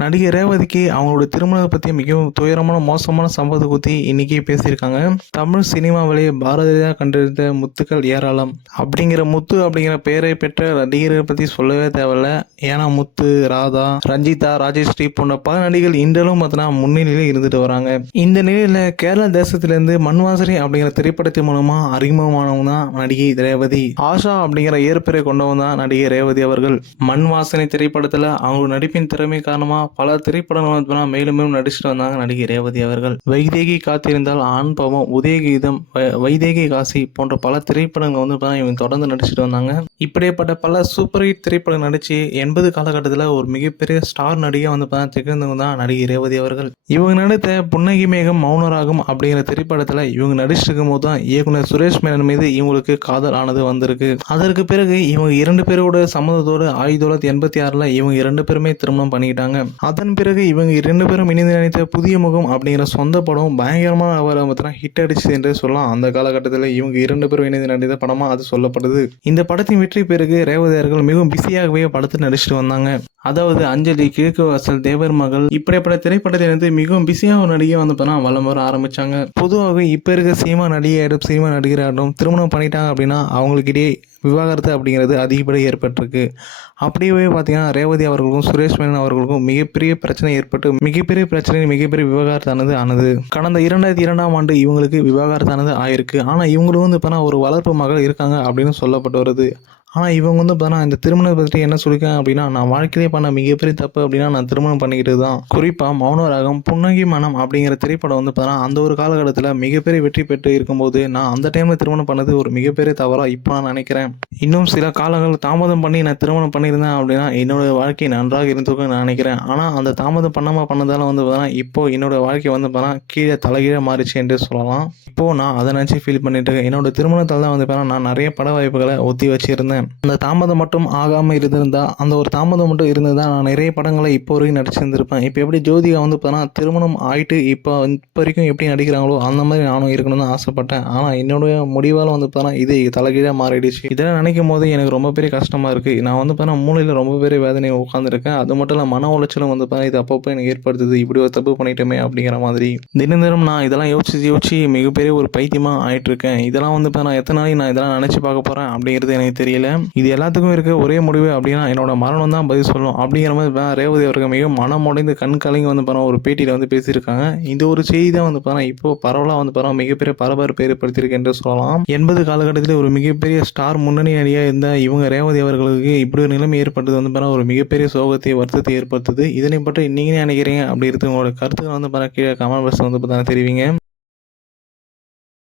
நடிகை ரேவதிக்கு அவங்களோட திருமணத்தை பற்றி மிகவும் துயரமான மோசமான சம்பவத்தை பற்றி இன்னைக்கே பேசியிருக்காங்க. தமிழ் சினிமாவிலே பாரதியா கண்டறிந்த முத்துக்கள் ஏராளம். அப்படிங்கிற முத்து அப்படிங்கிற பெயரை பெற்ற நடிகரை பற்றி சொல்லவே தேவையில்ல. ஏன்னா முத்து ராதா ரஞ்சிதா ராஜஸ்ரீ போன்ற பல நடிகள் இன்றளவும் பார்த்தீங்கன்னா முன்னிலையில் இருந்துட்டு வராங்க. இந்த நிலையில் கேரள தேசத்திலேருந்து மண்வாசரி அப்படிங்கிற திரைப்படத்தின் மூலமாக அறிமுகமானவங்க தான் நடிகை ரேவதி. ஆஷா அப்படிங்கிற ஏற்பெயரை கொண்டவங்க தான் நடிகை ரேவதி அவர்கள். மண் வாசனை திரைப்படத்தில் அவங்க நடிப்பின் திறமை காரணமாக பல திரைப்படங்கள் மேலும் மேலும் நடிச்சுட்டு வந்தாங்க நடிகை ரேவதி அவர்கள். வைதேகி காத்திருந்தால் ஆண் பவம் உதயகீதம் வைதேகி காசி போன்ற பல திரைப்படங்கள் வந்து இவங்க தொடர்ந்து நடிச்சுட்டு வந்தாங்க. இப்படியேப்பட்ட பல சூப்பர் ஹிட் திரைப்படம் நடிச்சு எண்பது காலகட்டத்தில் ஒரு மிகப்பெரிய ஸ்டார் நடிகை வந்து திகழ்ந்தவங்க தான் நடிகை ரேவதி அவர்கள். இவங்க நடித்த புன்னகி மேகம் மௌனராகும் அப்படிங்கிற திரைப்படத்தில் இவங்க நடிச்சிட்டு போது தான் இயக்குனர் சுரேஷ் மேனன் மீது இவங்களுக்கு காதல் ஆனது வந்திருக்கு. அதற்கு பிறகு இவங்க இரண்டு பேரோட சம்மதத்தோடு ஆயிரத்தி தொள்ளாயிரத்தி எண்பத்தி ஆறில் இவங்க இரண்டு பேருமே திருமணம் பண்ணிக்கிட்டாங்க. அதன் பிறகு இவங்க இரண்டு பேரும் இணைந்து நினைத்த புதிய முகம் அப்படிங்கிற சொந்த படம் பயங்கரமாக அவர் பார்த்தீங்கன்னா ஹிட் அடிச்சு என்று சொல்லலாம். அந்த காலகட்டத்தில் இவங்க இரண்டு பேரும் இணைந்து நடித்த படமாக அது சொல்லப்படுது. இந்த படத்தின் வெற்றி பிறகு ரேவதியர்கள் மிகவும் பிஸியாகவே படத்தில் நடிச்சிட்டு வந்தாங்க. அதாவது அஞ்சலி கிழக்கு வாசல் தேவர் மகள் இப்படிப்பட்ட திரைப்படத்தில் இருந்து மிகவும் பிஸியாக ஒரு நடிகை வந்து பார்த்தா வலம் வர ஆரம்பிச்சாங்க. பொதுவாகவே இப்போ இருக்க சினிமா நடிகையாடும் சினிமா நடிகராகட்டும் திருமணம் பண்ணிட்டாங்க அப்படின்னா அவங்களுக்கிடையே விவாகரத்து அப்படிங்கிறது அதிகப்படி ஏற்பட்டிருக்கு. அப்படியே பார்த்தீங்கன்னா ரேவதி அவர்களுக்கும் சுரேஷ் மேனன் அவர்களுக்கும் மிகப்பெரிய பிரச்சனை ஏற்பட்டு மிகப்பெரிய பிரச்சனை மிகப்பெரிய விவகாரத்தானது ஆனது. கடந்த இரண்டாயிரத்தி இரண்டாம் ஆண்டு இவங்களுக்கு விவகாரத்தானது ஆயிருக்கு. ஆனால் இவங்களும் வந்து பார்த்தா ஒரு வளர்ப்பு மகள் இருக்காங்க அப்படின்னு சொல்லப்பட்டு வருது. ஆனால் இவங்க வந்து பார்த்தீங்கன்னா இந்த திருமணத்தை பற்றி என்ன சொல்லியிருக்காங்க அப்படின்னா நான் வாழ்க்கையிலே பண்ண மிகப்பெரிய தப்பு அப்படின்னா நான் திருமணம் பண்ணிக்கிட்டு தான் குறிப்பாக மௌனராகம் புன்னகி மனம் அப்படிங்கிற திரைப்படம் வந்து பார்த்தீங்கன்னா அந்த ஒரு காலகட்டத்தில் மிகப்பெரிய வெற்றி பெற்று இருக்கும்போது நான் அந்த டைமில் திருமணம் பண்ணது ஒரு மிகப்பெரிய தவறாக இப்போ நான் நினைக்கிறேன். இன்னும் சில காலங்கள் தாமதம் பண்ணி நான் திருமணம் பண்ணியிருந்தேன் அப்படின்னா என்னோட வாழ்க்கை நன்றாக இருந்திருக்கும் நான் நினைக்கிறேன். ஆனால் அந்த தாமதம் பண்ணாமல் பண்ணதால வந்து பார்த்தீங்கன்னா இப்போ என்னோட வாழ்க்கை வந்து பார்த்தீங்கன்னா கீழே தலைகீழே மாறிச்சு என்று சொல்லலாம். இப்போது நான் அதை நினச்சி ஃபீல் பண்ணிட்டு இருக்கேன். என்னோட திருமணத்தால் தான் வந்து பார்த்தீங்கன்னா நான் நிறைய பட வாய்ப்புகளை ஒத்தி வச்சுருந்தேன். அந்த தாமதம் மட்டும் ஆகாமல் இருந்திருந்தா அந்த ஒரு தாமதம் மட்டும் இருந்ததா நான் நிறைய படங்களை இப்போ வரைக்கும் நடிச்சிருந்திருப்பேன். இப்போ எப்படி ஜோதிகா வந்து பார்த்தோன்னா திருமணம் ஆயிட்டு இப்போ இப்போ வரைக்கும் எப்படி நடிக்கிறாங்களோ அந்த மாதிரி நானும் இருக்கணும்னு ஆசைப்பட்டேன். ஆனால் என்னுடைய முடிவால் வந்து பார்த்தோன்னா இது தலைகீழாக மாறிடுச்சு. இதெல்லாம் நினைக்கும் போது எனக்கு ரொம்ப பெரிய கஷ்டமாக இருக்குது நான் வந்து பார்த்தா மூளையில் ரொம்ப பெரிய வேதனையை உட்காந்துருக்கேன் அது மட்டும் இல்லை மன உளைச்சலும் வந்து பார்த்தா இது அப்பப்போ எனக்கு ஏற்படுத்துது. இப்படி ஒரு தப்பு பண்ணிட்டோமே அப்படிங்கிற மாதிரி. தினம் தினம் நான் இதெல்லாம் யோசிச்சு யோசிச்சு மிகப்பெரிய ஒரு பைத்தியமாக ஆயிட்டு இருக்கேன் இதெல்லாம் வந்து இப்போ நான் எத்தனை நாளைக்கு நான் இதெல்லாம் நினச்சி பார்க்க போகிறேன் அப்படிங்கிறது எனக்கு தெரியல. இது எல்லாத்துக்கும் இருக்க ஒரே முடிவு அப்படின்னா என்னோட மரணம் தான் பதில் சொல்லும் அப்படிங்கிற மாதிரி ரேவதி அவர்கள் மிகவும் மனமுடைந்து கண் கலங்கி வந்து பாருங்க ஒரு பேட்டியில் வந்து பேசியிருக்காங்க. இந்த ஒரு செய்தி தான் வந்து பாருங்க இப்போ பரவலாக வந்து பாருங்க மிகப்பெரிய பரபரப்பு ஏற்படுத்தியிருக்கு என்று சொல்லலாம். எண்பது காலகட்டத்தில் ஒரு மிகப்பெரிய ஸ்டார் முன்னணி அணியாக இருந்த இவங்க ரேவதி அவர்களுக்கு இப்படி ஒரு நிலைமை ஏற்பட்டது வந்து பாருங்க ஒரு மிகப்பெரிய சோகத்தை வருத்தத்தை ஏற்படுத்துது. இதனை பற்றி நீங்களே நினைக்கிறீங்க? அப்படி இருக்கு உங்களோட கருத்துக்கள் வந்து பாருங்க கீழே கமெண்ட் பாக்ஸ் வந்து பார்த்தா தெரிவிங்க.